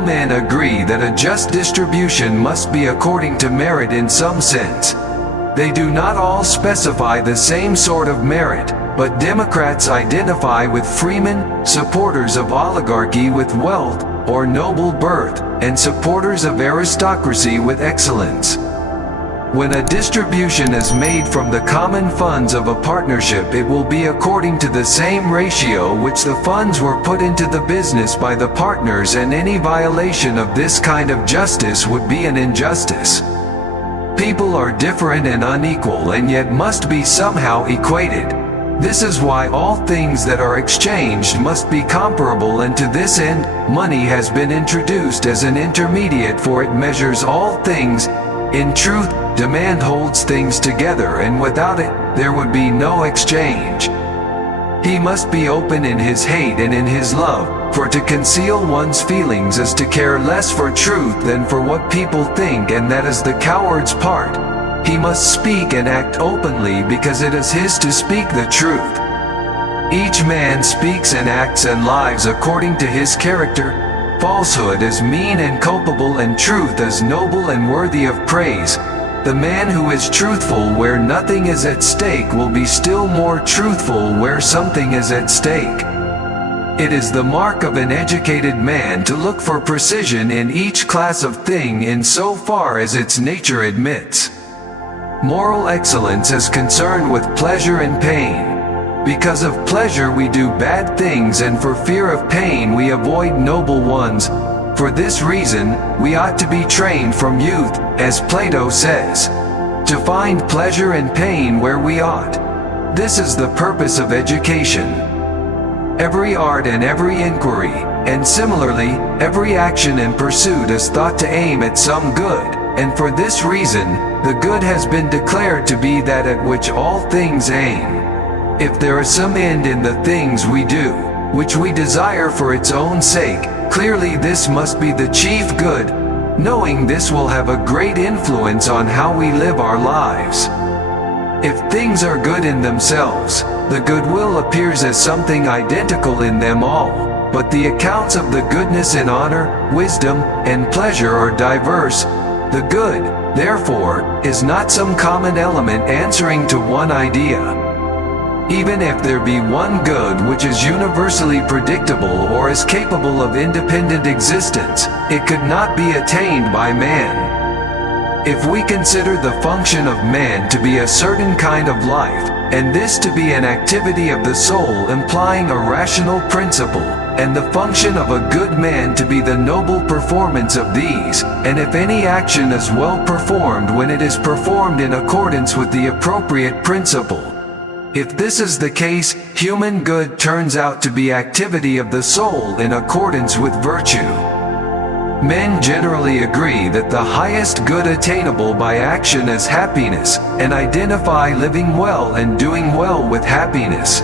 all men agree that a just distribution must be according to merit in some sense. They do not all specify the same sort of merit, but Democrats identify with freemen, supporters of oligarchy with wealth or noble birth, and supporters of aristocracy with excellence. When a distribution is made from the common funds of a partnership, it will be according to the same ratio which the funds were put into the business by the partners, and any violation of this kind of justice would be an injustice. People are different and unequal and yet must be somehow equated. This is why all things that are exchanged must be comparable, and to this end, money has been introduced as an intermediate, for it measures all things. In truth, demand holds things together, and without it, there would be no exchange. He must be open in his hate and in his love, for to conceal one's feelings is to care less for truth than for what people think, and that is the coward's part. He must speak and act openly because it is his to speak the truth. Each man speaks and acts and lives according to his character. Falsehood is mean and culpable, and truth is noble and worthy of praise. The man who is truthful where nothing is at stake will be still more truthful where something is at stake. It is the mark of an educated man to look for precision in each class of thing in so far as its nature admits. Moral excellence is concerned with pleasure and pain. Because of pleasure we do bad things, and for fear of pain we avoid noble ones. For this reason, we ought to be trained from youth, as Plato says, to find pleasure and pain where we ought. This is the purpose of education. Every art and every inquiry, and similarly, every action and pursuit is thought to aim at some good, and for this reason, the good has been declared to be that at which all things aim. If there is some end in the things we do, which we desire for its own sake, clearly this must be the chief good. Knowing this will have a great influence on how we live our lives. If things are good in themselves, the goodwill appears as something identical in them all, but the accounts of the goodness in honor, wisdom, and pleasure are diverse. The good, therefore, is not some common element answering to one idea. Even if there be one good which is universally predictable or is capable of independent existence, it could not be attained by man. If we consider the function of man to be a certain kind of life, and this to be an activity of the soul implying a rational principle, and the function of a good man to be the noble performance of these, and if any action is well performed when it is performed in accordance with the appropriate principle, if this is the case, human good turns out to be activity of the soul in accordance with virtue. Men generally agree that the highest good attainable by action is happiness, and identify living well and doing well with happiness.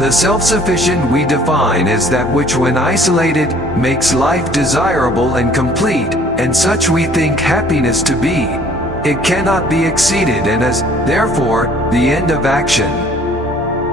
The self-sufficient we define as that which when isolated, makes life desirable and complete, and such we think happiness to be. It cannot be exceeded and is, therefore, the end of action.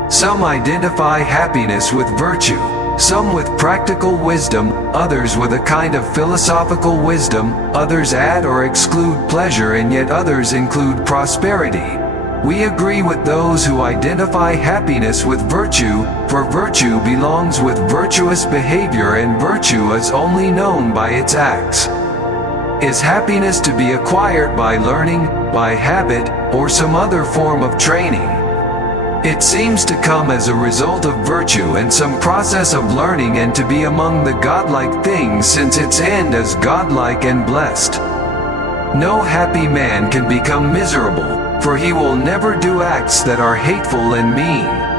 Some identify happiness with virtue, some with practical wisdom, others with a kind of philosophical wisdom, others add or exclude pleasure, and yet others include prosperity. We agree with those who identify happiness with virtue, for virtue belongs with virtuous behavior, and virtue is only known by its acts. Is happiness to be acquired by learning, by habit, or some other form of training? It seems to come as a result of virtue and some process of learning, and to be among the godlike things, since its end is godlike and blessed. No happy man can become miserable, for he will never do acts that are hateful and mean.